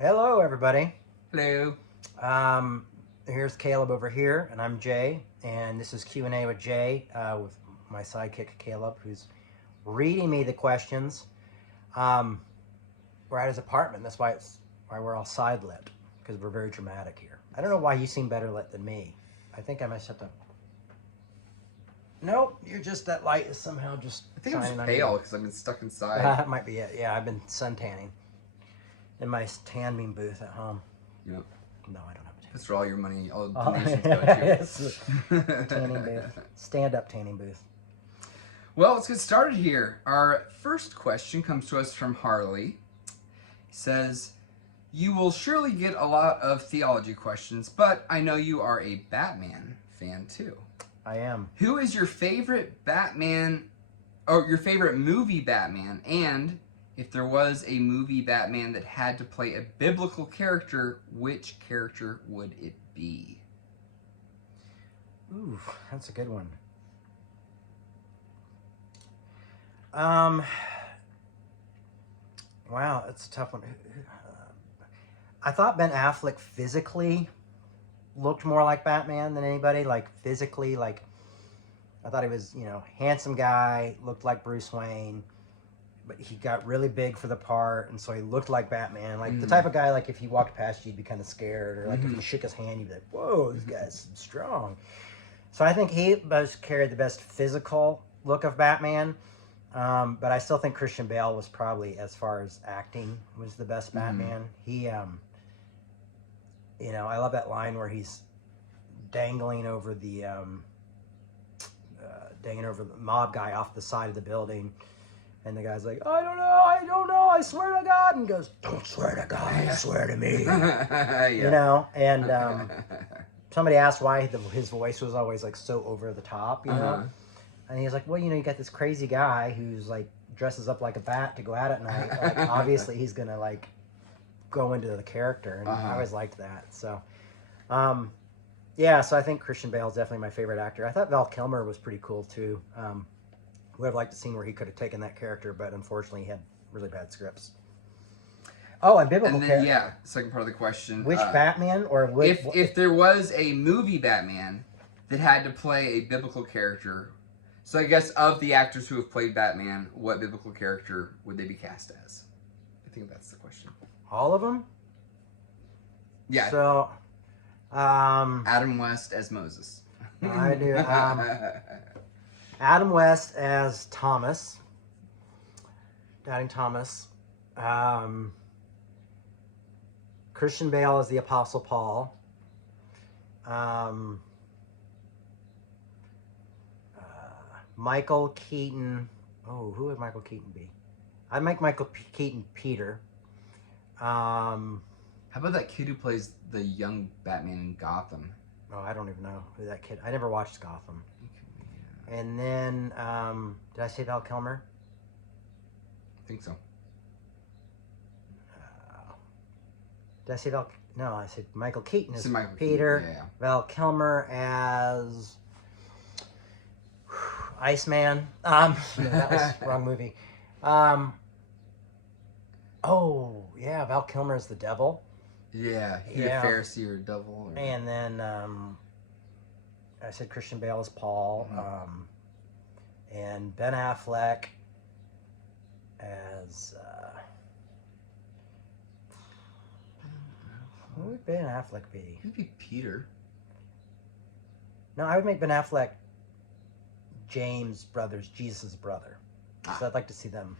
Hello, everybody. Hello. Um, Here's Caleb over here, and I'm Jay, and this is Q&A with Jay, with my sidekick Caleb, who's reading me the questions. Um, we're at his apartment. That's why we're all side lit, because we're very dramatic here. I don't know why you seem better lit than me. I think I must have to. Nope, you're just that light is somehow just. I think I'm just shining on pale you. because I've been stuck inside. That might be it. Yeah, I've been sun tanning in my tan bean booth at home. Yep. No, I don't have a tan. That's where all your money, all the Oh, donations go to. yes. Tanning booth. Stand-up tanning booth. Well, let's get started here. Our first question comes to us from Harley. He says, "You will surely get a lot of theology questions, but I know you are a Batman fan too. I am. Who is your favorite Batman, or your favorite movie Batman? And if there was a movie Batman that had to play a biblical character, which character would it be?" Ooh, that's a good one. Wow, it's a tough one. I thought Ben Affleck physically looked more like Batman than anybody. Like physically, like I thought he was, handsome guy, looked like Bruce Wayne, but he got really big for the part, and so he looked like Batman. Like the type of guy, like if he walked past you, you'd be kind of scared, or like if you shook his hand, you'd be like, "Whoa, this guy's strong." So I think he most carried the best physical look of Batman. But I still think Christian Bale was probably, as far as acting, was the best Batman. He, I love that line where he's dangling over the mob guy off the side of the building, and the guy's like, "I don't know, I swear to God," and he goes, "Don't swear to God, swear to me." Yeah. And somebody asked why his voice was always like so over the top, And he's like, "Well, you got this crazy guy who's like dresses up like a bat to go out at night. Like, obviously, he's gonna like go into the character." And I always liked that. So, yeah. So I think Christian Bale is definitely my favorite actor. I thought Val Kilmer was pretty cool too. Would have liked a scene where he could have taken that character, but unfortunately, he had really bad scripts. Oh, and biblical And then, character. yeah, second part of the question. Which Batman or which? If there was a movie Batman that had to play a biblical character, so I guess of the actors who have played Batman, what biblical character would they be cast as? I think that's the question. All of them. Yeah. So, Adam West as Moses. I do. Adam West as Thomas. Doubting Thomas. Christian Bale as the Apostle Paul. Michael Keaton. Oh, who would Michael Keaton be? I'd make Michael Keaton Peter. How about that kid who plays the young Batman in Gotham? Oh, I don't even know who that kid. I never watched Gotham. And then, did I say Val Kilmer? I think so. Did I say Val? No, I said Michael Keaton as Michael Peter. Keaton, yeah. Val Kilmer as Iceman. No, that was the wrong movie. Oh yeah, Val Kilmer as the devil. Yeah, he a Pharisee or a devil. Or... And then I said Christian Bale as Paul. And Ben Affleck as who would Ben Affleck be? He'd be Peter. No, I would make Ben Affleck James' brothers, Jesus' brother. So I'd like to see them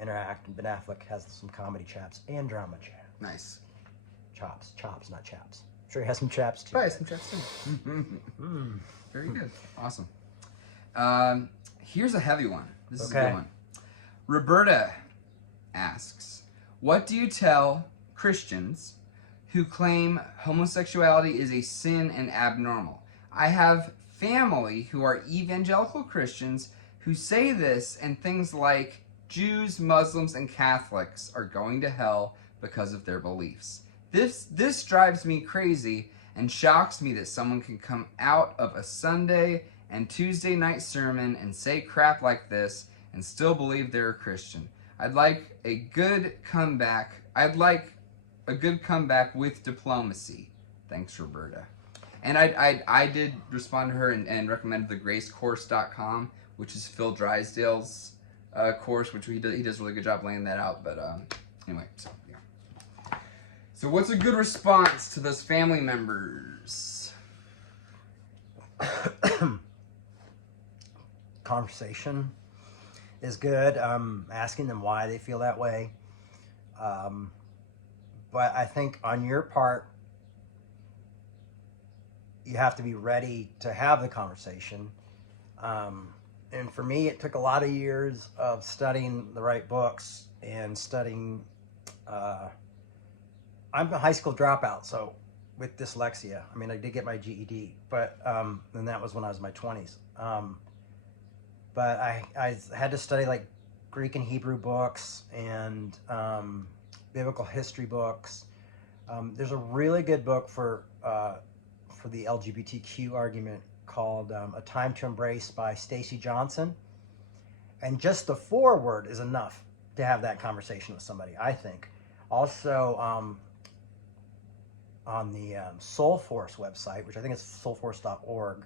interact, and Ben Affleck has some comedy chops and drama chops. Nice. Chops, not chaps. I'm sure he has some chaps too. Probably some chaps too. Very good. Awesome. Here's a heavy one. This is a good one. Roberta asks, "What do you tell Christians who claim homosexuality is a sin and abnormal? I have family who are evangelical Christians who say this, and things like Jews, Muslims, and Catholics are going to hell because of their beliefs. This drives me crazy and shocks me that someone can come out of a Sunday and Tuesday night sermon and say crap like this and still believe they're a Christian. I'd like a good comeback. I'd like a good comeback with diplomacy. Thanks, Roberta. And I did respond to her and recommend the gracecourse.com, which is Phil Drysdale's course, which he does a really good job laying that out. But anyway, so yeah. So what's a good response to those family members? Conversation is good. Asking them why they feel that way. But I think on your part, you have to be ready to have the conversation. And for me, it took a lot of years of studying the right books and studying. I'm a high school dropout, so with dyslexia. I mean, I did get my GED, but and that was when I was in my 20s. But I had to study like Greek and Hebrew books and biblical history books. There's a really good book for the LGBTQ argument called A Time to Embrace by Stacy Johnson. And just the foreword is enough to have that conversation with somebody, I think. Also, on the Soul Force website, which I think is soulforce.org,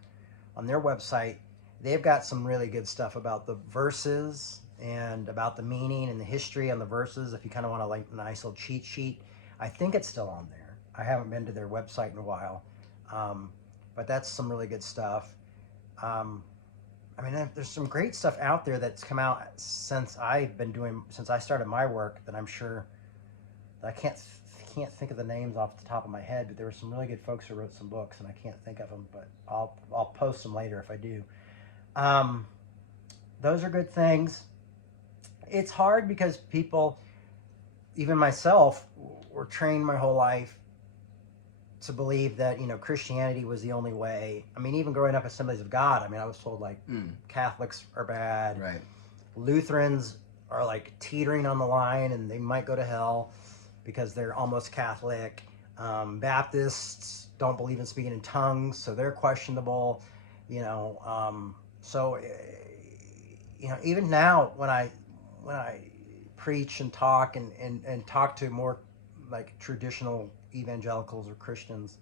on their website, they've got some really good stuff about the verses and about the meaning and the history on the verses. If you kind of want to like a nice little cheat sheet, I think it's still on there. I haven't been to their website in a while, but that's some really good stuff. I mean, there's some great stuff out there that's come out since I started my work that I'm sure that I can't think of the names off the top of my head, but there were some really good folks who wrote some books, and I can't think of them, but I'll post them later if I do. Those are good things. It's hard because people, even myself, were trained my whole life to believe that, Christianity was the only way. I mean, even growing up Assemblies of God, I mean, I was told like Catholics are bad. Right. Lutherans are like teetering on the line and they might go to hell because they're almost Catholic. Baptists don't believe in speaking in tongues, so they're questionable. So even now when I preach and talk and talk to more like traditional evangelicals or Christians,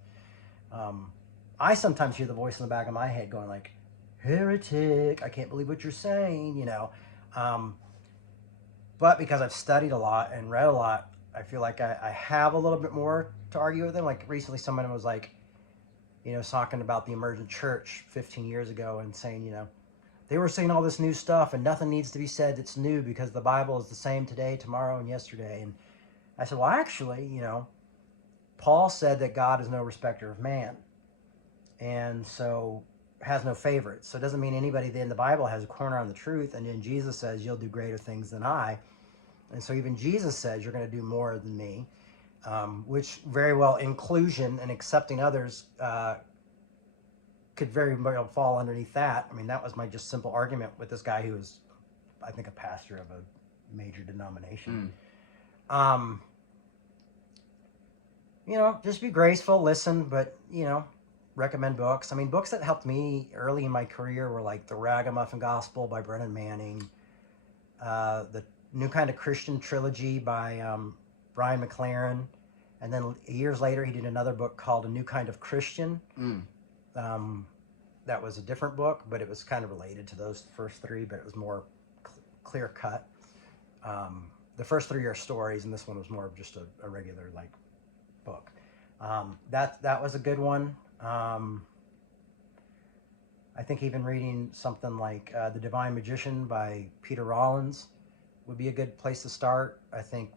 I sometimes hear the voice in the back of my head going like, heretic, I can't believe what you're saying, but because I've studied a lot and read a lot, I feel like I have a little bit more to argue with them. Like recently someone was like, talking about the emergent church 15 years ago and saying, they were saying all this new stuff and nothing needs to be said that's new because the Bible is the same today, tomorrow, and yesterday. And I said, well, actually, Paul said that God is no respecter of man. And so has no favorites. So it doesn't mean anybody in the Bible has a corner on the truth. And then Jesus says, you'll do greater things than I. And so even Jesus says, you're going to do more than me, which very well inclusion and accepting others could very well fall underneath that. I mean, that was my just simple argument with this guy who was, I think, a pastor of a major denomination. Just be graceful, listen, but, recommend books. I mean, books that helped me early in my career were like The Ragamuffin Gospel by Brennan Manning, the New Kind of Christian trilogy by Brian McLaren, and then years later he did another book called A New Kind of Christian. That was a different book, but it was kind of related to those first three, but it was more clear cut. The first three are stories, and this one was more of just a regular like book. That was a good one. I think even reading something like The Divine Magician by Peter Rollins would be a good place to start. I think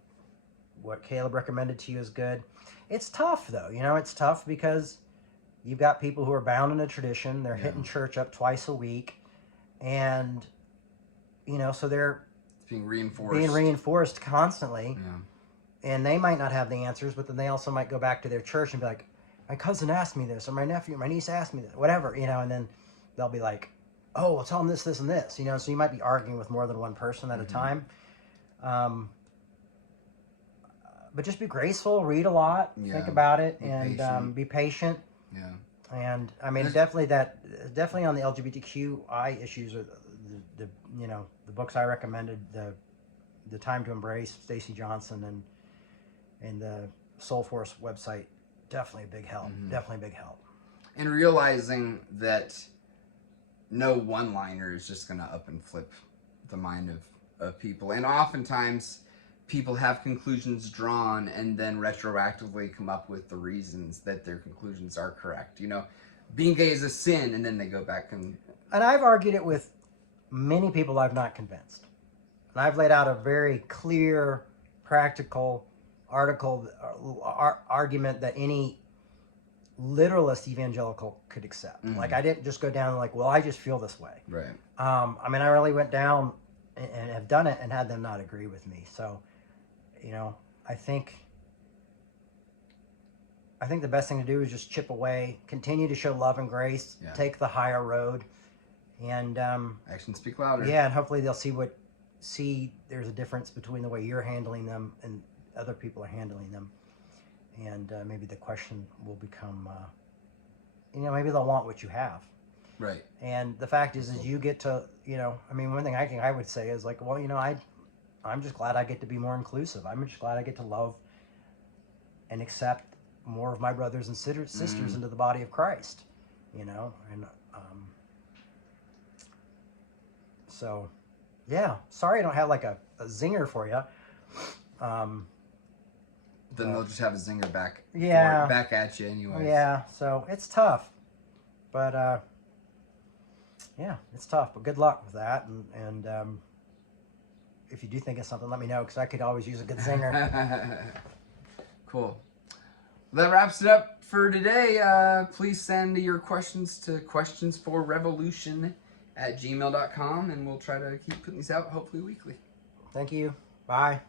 what Caleb recommended to you is good. It's tough though, it's tough because you've got people who are bound in a tradition. They're hitting church up twice a week, and so they're being reinforced constantly. And they might not have the answers, but then they also might go back to their church and be like, my cousin asked me this, or my nephew, my niece asked me this, whatever, and then they'll be like, oh, well, tell them this, and this, so you might be arguing with more than one person at a time. But just be graceful, read a lot, think about it, and be patient. And I mean, definitely on the LGBTQI issues, or the books I recommended, the Time to Embrace, Stacy Johnson, and the Soul Force website, definitely a big help. Mm-hmm. Definitely a big help. And realizing that no one-liner is just going to up and flip the mind of people. And oftentimes, people have conclusions drawn and then retroactively come up with the reasons that their conclusions are correct. You know, being gay is a sin, and then they go back and... And I've argued it with many people I've not convinced. And I've laid out a very clear, practical argument that any literalist evangelical could accept. Mm-hmm. Like, I didn't just go down like, well, I just feel this way. Right. I mean, I really went down and have done it and had them not agree with me. So, you know, I think the best thing to do is just chip away, continue to show love and grace, take the higher road, and actions speak louder. Yeah, and hopefully they'll see there's a difference between the way you're handling them and other people are handling them, and maybe the question will become, you know, maybe they'll want what you have. Right. And the fact is you get to, you know, I mean, one thing I would say is like, well, you know, I'm just glad I get to be more inclusive. I'm just glad I get to love and accept more of my brothers and sisters into the body of Christ, you know, and so, yeah. Sorry I don't have like a zinger for you. Then they'll just have a zinger back. Yeah. Back at you anyways. Yeah. So it's tough, but yeah, it's tough. But good luck with that, and if you do think of something, let me know because I could always use a good zinger. Cool. That wraps it up for today. Please send your questions to questionsforrevolution@gmail.com, and we'll try to keep putting these out hopefully weekly. Thank you. Bye.